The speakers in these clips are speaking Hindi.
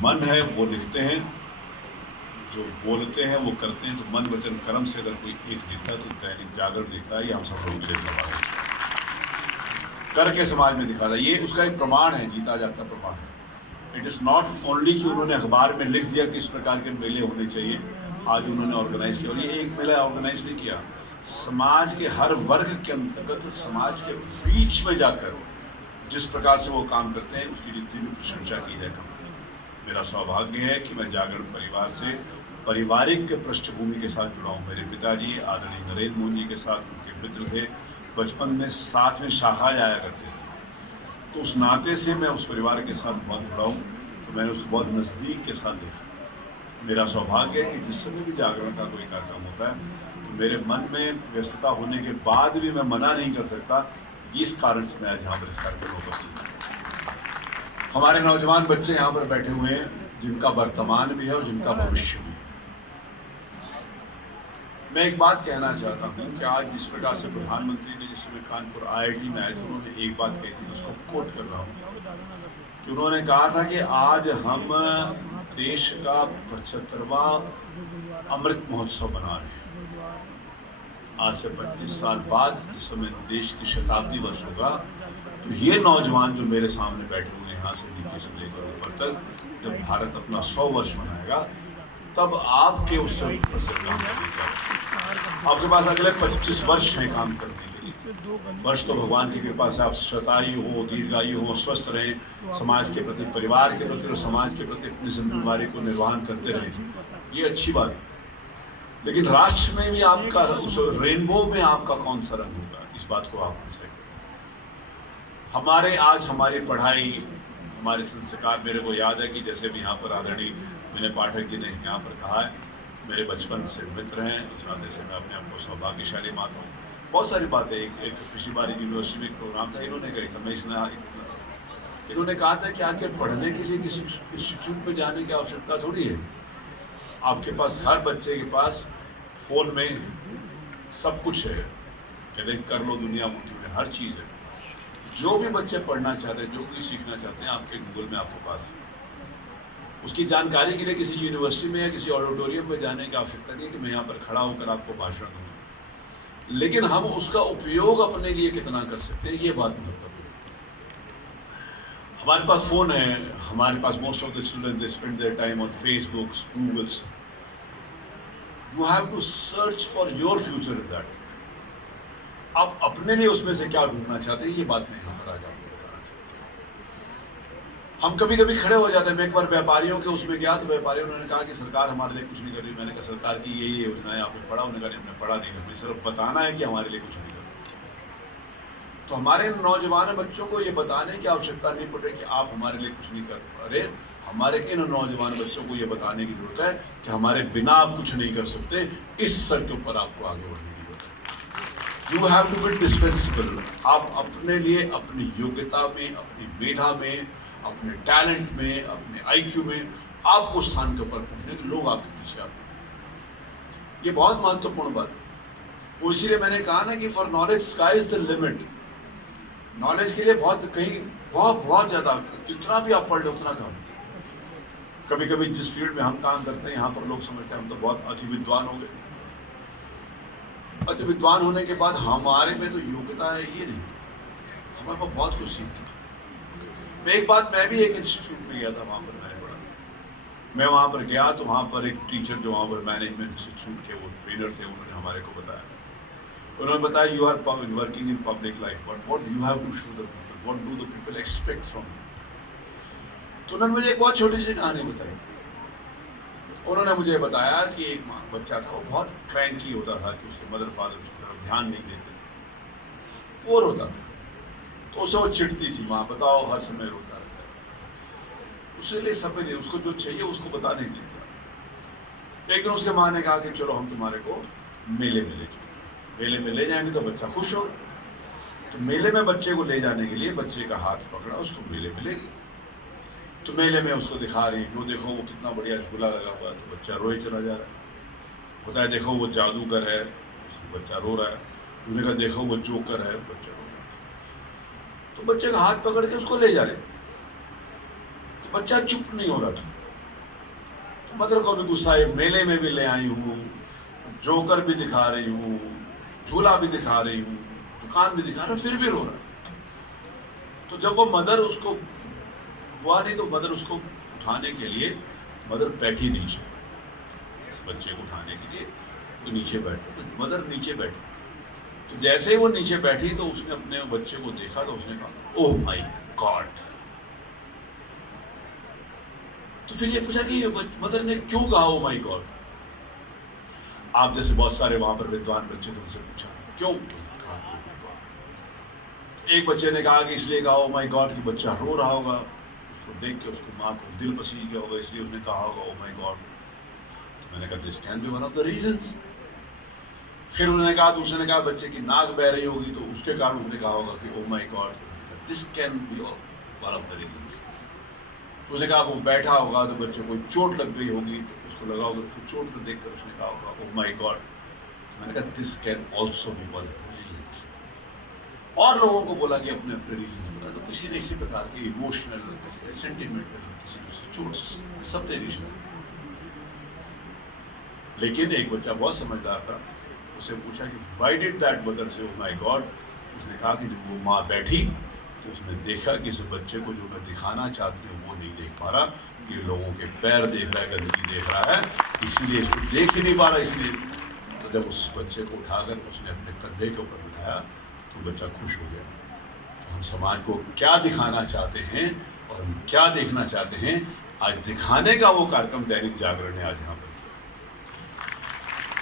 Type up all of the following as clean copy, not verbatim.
मन है वो लिखते हैं, जो बोलते हैं वो करते हैं। तो मन वचन कर्म से अगर कोई एक लिखता है तो दैनिक जागरण लिखता है, ये हम सब लोग लिखना करके समाज में दिखा रहा है। ये उसका एक प्रमाण है, जीता जागता प्रमाण है। इट इज़ नॉट ओनली कि उन्होंने अखबार में लिख दिया कि इस प्रकार के मेले होने चाहिए, आज उन्होंने ऑर्गेनाइज किया। और ये एक मेला ऑर्गेनाइज नहीं किया, समाज के हर वर्ग के अंतर्गत समाज के बीच में जाकर जिस प्रकार से वो काम करते हैं उसकी जितनी भी प्रशंसा की है। मेरा सौभाग्य है कि मैं जागरण परिवार से पारिवारिक पृष्ठभूमि के साथ जुड़ा हूँ। मेरे पिताजी आदरणीय नरेंद्र मोदी जी के साथ उनके मित्र थे, बचपन में साथ में शाखा जाया करते थे, तो उस नाते से मैं उस परिवार के साथ बहुत जुड़ा हूँ, तो मैंने उसको बहुत नज़दीक के साथ देखा। मेरा सौभाग्य है कि जिस समय भी जागरण का कोई कार्यक्रम होता है तो मेरे मन में व्यस्तता होने के बाद भी मैं मना नहीं कर सकता, इस कारण से मैं आज यहाँ पर इस कार्यक्रम में उपस्थित हूँ। हमारे नौजवान बच्चे यहाँ पर बैठे हुए हैं, जिनका वर्तमान भी है और जिनका भविष्य भी है। मैं एक बात कहना चाहता हूँ कि आज जिस प्रकार से प्रधानमंत्री ने जिस समय कानपुर IIT में आए थे, उन्होंने एक बात कही थी, उसको कोट कर रहा हूँ, कि उन्होंने कहा था कि आज हम देश का 75वां अमृत महोत्सव मना रहे हैं। आज से 25 साल बाद जिस समय देश की शताब्दी वर्ष होगा, तो ये नौजवान जो मेरे सामने बैठे हुए हैं यहाँ से नीचे से लेकर ऊपर तक, जब भारत अपना 100 वर्ष मनाएगा तब आपके उससे ऊपर से काम करने का आपके पास अगले 25 वर्ष हैं काम करने के लिए। वर्ष तो भगवान की कृपा से आप शतायु हो, दीर्घायु हो, स्वस्थ रहें, समाज के प्रति, परिवार के प्रति और समाज के प्रति अपनी जिम्मेदारी को निर्वहन करते रहें, ये अच्छी बात है। लेकिन राष्ट्र में भी आपका, उस रेनबो में आपका कौन सा रंग होगा, इस बात को आप पूछ सकते। हमारे आज हमारी पढ़ाई, हमारे संस्कार, मेरे को याद है कि जैसे भी यहाँ पर आदरणीय विनय पाठक जी ने यहाँ पर कहा है, मेरे बचपन से मित्र हैं, इस नाते से मैं अपने आप को सौभाग्यशाली मानता हूँ। बहुत सारी बातें, एक पिछली बार यूनिवर्सिटी में एक प्रोग्राम था, इन्होंने कही था, मैं इसमें इन्होंने कहा था कि आगे पढ़ने के लिए किसी इंस्टीट्यूट में जाने की आवश्यकता थोड़ी है। आपके पास, हर बच्चे के पास फ़ोन में सब कुछ है, कहते कर लो दुनिया मुट्ठी में, हर चीज़ है। जो भी बच्चे पढ़ना चाहते हैं, जो भी सीखना चाहते हैं, आपके गूगल में आपके पास है। उसकी जानकारी के लिए किसी यूनिवर्सिटी में या किसी ऑडिटोरियम में जाने की आवश्यकता नहीं है कि मैं यहाँ पर खड़ा होकर आपको भाषण दूँ। लेकिन हम उसका उपयोग अपने लिए कितना कर सकते हैं, ये बात महत्वपूर्ण है। हमारे पास फ़ोन है, हमारे पास most of the student they spend their time on Facebooks, Googles. You have to search for your future in that. आप अपने लिए उसमें से क्या ढूंढना चाहते हैं, ये बात मैं यहाँ पर आज आपको बताना चाहता हूँ। हम कभी कभी खड़े हो जाते हैं। मैं एक बार व्यापारियों के उसमें गया, तो व्यापारियों ने कहा कि सरकार हमारे लिए कुछ नहीं कर रही। मैंने कहा सरकार की ये योजना है, आपने पढ़ा? उन्होंने कहा हमने पढ़ा नहीं, हमें सिर्फ बताना है कि हमारे लिए कुछ नहीं कर रही। तो हमारे नौजवान बच्चों को ये बताने की आवश्यकता नहीं पड़ रही कि आप हमारे लिए कुछ नहीं कर रहे। हमारे इन नौजवान बच्चों को ये बताने की जरूरत है कि हमारे बिना आप कुछ नहीं कर सकते। इस स्तर के ऊपर आपको आगे बढ़ने की जरूरत है। You have to be dispensable. आप अपने लिए, अपनी योग्यता में, अपनी मेधा में, अपने टैलेंट में, अपने IQ में आपको स्थान के ऊपर पहुंचने के लोग आपके पीछे आते हैं। ये बहुत महत्वपूर्ण बात है। इसीलिए मैंने कहा ना कि for knowledge sky is the limit. Knowledge के लिए बहुत ज्यादा, जितना भी आप पढ़ लो उतना कम। कभी कभी जिस फील्ड में हम काम करते हैं, यहाँ पर लोग समझते हैं हम तो बहुत अति विद्वान हो गए। अति विद्वान होने के बाद हमारे में तो योग्यता है, ये नहीं। हमारे पास बहुत कुछ सीखना। मैं भी एक इंस्टीट्यूट में गया था, वहाँ पर मैंने पढ़ा। मैं वहाँ पर गया तो वहाँ पर एक टीचर जो वहाँ पर मैनेजमेंट इंस्टीट्यूट के वो ट्रेनर थे, उन्होंने हमारे को बताया। उन्होंने बताया you are working in public life, but what you have to show the people, what do the people expect from you. तो उन्होंने मुझे एक बहुत छोटी सी कहानी बताई। उन्होंने मुझे बताया कि एक बच्चा था, वो बहुत क्रैंकी होता था कि उसके मदर फादर उसकी तरफ ध्यान नहीं देते, बोर होता था। तो उसे वो चिढ़ती थी, माँ बताओ, हर समय रोता रहता है। उसके लिए सब दे, उसको जो चाहिए उसको बताने के लिए। एक दिन उसके माँ ने कहा कि चलो हम तुम्हारे को मेले में ले जाएंगे। मेले में ले जाएंगे तो बच्चा खुश हो। तो मेले में बच्चे को ले जाने के लिए बच्चे का हाथ पकड़ा, उसको मेले में ले गई। तो मेले में उसको दिखा रही, वो देखो वो कितना बढ़िया झूला लगा हुआ है। तो बच्चा रोए चला जा रहा है। होता है देखो वो जादूगर है, बच्चा रो रहा है। उसने कहा देखो वो जोकर है, बच्चा रो रहा है। तो बच्चे का हाथ पकड़ के उसको ले जा रहे। तो बच्चा चुप नहीं हो रहा था। मदर को भी गुस्सा है, मेले में भी ले आई हूँ, जोकर भी दिखा रही हूँ, झूला भी दिखा रही हूँ, दुकान भी दिखा रही हूँ, फिर भी रो रहा है। तो जब वो मदर उसको हुआ नहीं, तो मदर उसको उठाने के लिए मदर बैठी नीचे, इस बच्चे को उठाने के लिए वो नीचे बैठे, तो मदर नीचे बैठी। तो जैसे ही वो नीचे बैठी तो उसने अपने बच्चे को देखा, तो उसने कहा ओह माय गॉड। तो फिर ये पूछा कि मदर ने क्यों कहा ओ माय गॉड। आप जैसे बहुत सारे वहां पर विद्वान बच्चे थे, उनसे पूछा क्यों कहा ओ माय गॉड। एक बच्चे ने कहा कि इसलिए कहा ओ माय गॉड कि बच्चा रो रहा होगा, उसको देख के उसको माँ को दिल पसीज गया होगा, इसलिए उसने कहा होगा ओ माय गॉड। तो मैंने कहा this can be one of the reasons. फिर उन्होंने कहा, दूसरे ने कहा बच्चे की नाक बह रही होगी, तो उसके कारण उसने कहा होगा कि oh my God, this can be one of the reasons. उसने कहा वो बैठा होगा तो बच्चे को चोट लग गई होगी, तो उसको लगा होगा, उसको चोट को देखकर उसने कहा होगा ओ माय गॉड। मैंने कहा this can also be one of the reasons. और लोगों को बोला कि अपने अपने रीजन बता, तो किसी ने इसी प्रकार के इमोशनल, किसी ने सेंटिमेंटल, किसी ने चोट, सब ने रीजन। लेकिन एक बच्चा बहुत समझदार था, उसे पूछा कि व्हाई डिड दैट मदर से ओ माय गॉड। उसने कहा कि जब वो माँ बैठी तो उसने देखा कि इस बच्चे को जो मैं दिखाना चाहती हूँ वो नहीं देख पा रहा, ये लोगों के पैर देख रहा है, गंदगी देख रहा है, इसीलिए इसको देख ही नहीं पा रहा। इसलिए तो जब उस बच्चे को उठाकर उसने अपने कंधे के ऊपर बिठाया तो बच्चा खुश हो गया। तो हम समाज को क्या दिखाना चाहते हैं और हम क्या देखना चाहते हैं, आज दिखाने का वो कार्यक्रम दैनिक जागरण ने आज यहाँ पर।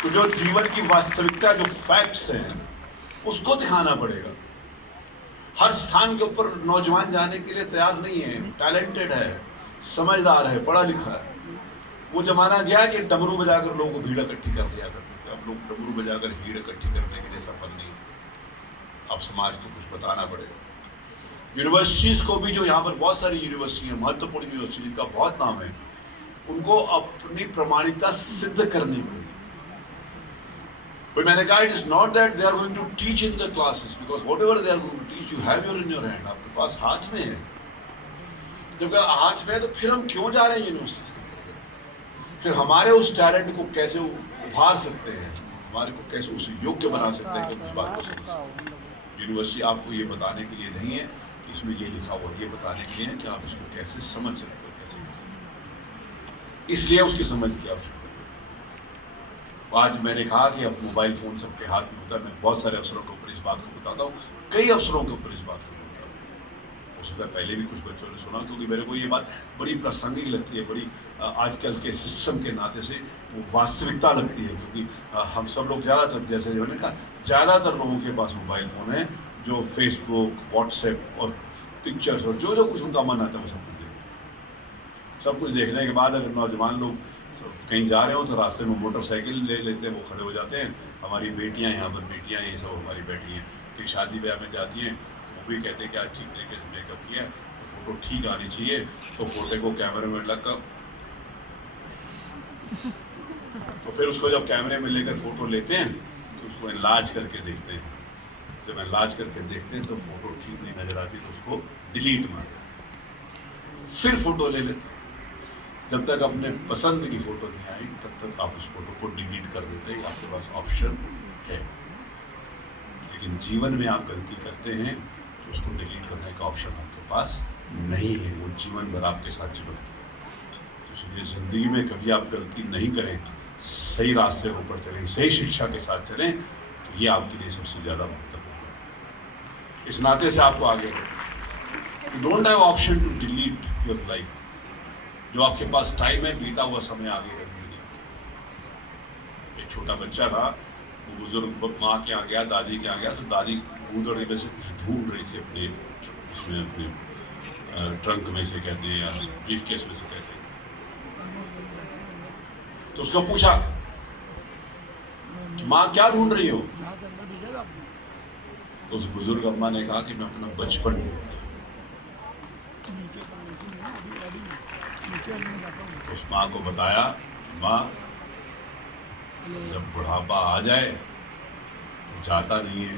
तो जो जीवन की वास्तविकता, जो फैक्ट्स हैं, उसको दिखाना पड़ेगा। हर स्थान के ऊपर नौजवान जाने के लिए तैयार नहीं है, टैलेंटेड है, समझदार है, पढ़ा लिखा है। वो जमाना गया कि डमरू बजाकर लोगों को भीड़ इकट्ठी कर लिया करते थे। अब लोग डमरू बजाकर भीड़ इकट्ठी करने के लिए सफल नहीं। अब समाज को कुछ बताना पड़ेगा। यूनिवर्सिटीज को भी, जो यहाँ पर बहुत सारी यूनिवर्सिटी है, महत्वपूर्ण यूनिवर्सिटी जिनका बहुत नाम है, उनको अपनी प्रमाणिकता सिद्ध करनी पड़ेगी। But मैंने कहा it is not that they are going to teach in the classes, because whatever they are going to teach you have in your hand, आपके पास हाथ में है। जब हाथ में है तो फिर हम क्यों जा रहे हैं यूनिवर्सिटी? फिर हमारे उस टैलेंट को कैसे उभार सकते हैं, हमारे को कैसे उसे योग्य बना सकते हैं कि उस बात को समझ सकते। यूनिवर्सिटी आपको ये बताने के लिए नहीं है कि इसमें ये लिखा हुआ, ये बताने के लिए है कि आप इसको कैसे समझ सकते हो, कैसे कर सकते हो। इसलिए उसकी समझ की आवश्यकता। आज मैंने कहा कि अब मोबाइल फ़ोन सबके हाथ में होता है। मैं बहुत सारे अफसरों के ऊपर इस बात को बताता हूँ, कई अफसरों के ऊपर इस बात को बताता हूँ। उससे पहले भी कुछ बच्चों ने सुना, क्योंकि मेरे को ये बात बड़ी प्रासंगिक लगती है, बड़ी आजकल के सिस्टम के नाते से वो वास्तविकता लगती है। क्योंकि हम सब लोग ज़्यादातर, जैसे मैंने कहा, ज़्यादातर लोगों के पास मोबाइल फ़ोन है, जो फेसबुक, व्हाट्सएप और पिक्चर्स और जो जो कुछ उनका मन आता है वो सब कुछ देखते। सब कुछ देखने के बाद अगर नौजवान लोग कहीं जा रहे हो तो रास्ते में मोटरसाइकिल ले लेते हैं, वो खड़े हो जाते हैं। हमारी बेटियां, यहाँ पर बेटियां, ये सब हमारी बेटी हैं, कहीं शादी ब्याह में जाती हैं तो वो भी कहते हैं कि आज ठीक तरीके से मेकअप किया, तो फोटो ठीक आनी चाहिए, तो फोटो को कैमरे में लगा, तो फिर उसको जब कैमरे में लेकर फोटो लेते हैं तो उसको एनलार्ज करके देखते हैं। जब एनलार्ज करके देखते हैं तो फोटो ठीक नहीं नजर आती तो उसको डिलीट मार, फिर फोटो ले लेते हैं। जब तक अपने पसंद की फोटो नहीं आई तब तक आप उस फोटो को डिलीट कर देते हैं, आपके पास ऑप्शन है। लेकिन जीवन में आप गलती करते हैं तो उसको डिलीट करने का ऑप्शन आपके पास नहीं है, वो जीवन भर आपके साथ चिपकती है। इसलिए ज़िंदगी में कभी आप गलती नहीं करें, सही रास्ते पर चलें, सही शिक्षा के साथ चलें, तो ये आपके लिए सबसे ज़्यादा महत्वपूर्ण है। इस नाते से आपको आगे don't have option to delete your life. जो आपके पास टाइम है, बीता हुआ समय आगे करने के लिए। एक छोटा बच्चा था, वो बुजुर्ग माँ के यहाँ गया, दादी के यहाँ गया, तो दादी उधर में से कुछ ढूंढ रही थी अपने उसमें, अपने ट्रंक में से कहते हैं या ब्रीफ केस में से कहते हैं। तो उसको पूछा कि माँ क्या ढूंढ रही हो? तो उस बुजुर्ग अम्मा ने कहा कि मैं अपना बचपन ढूंढ रही हूं। उस माँ को बताया, माँ जब बुढ़ापा आ जाए तो जाता नहीं है,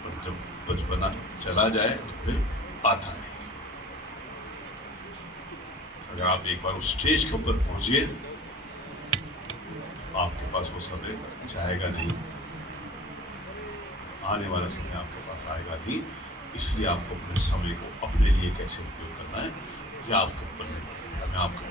और जब बचपना चला जाए तो फिर आता नहीं। अगर आप एक बार उस स्टेज के ऊपर पहुंचिए, आपके पास वो समय जाएगा नहीं, आने वाला समय आपके पास आएगा ही। इसलिए आपको अपने समय को अपने लिए कैसे उपयोग करना है, यह आपके ऊपर निर्भर है। मैं आपको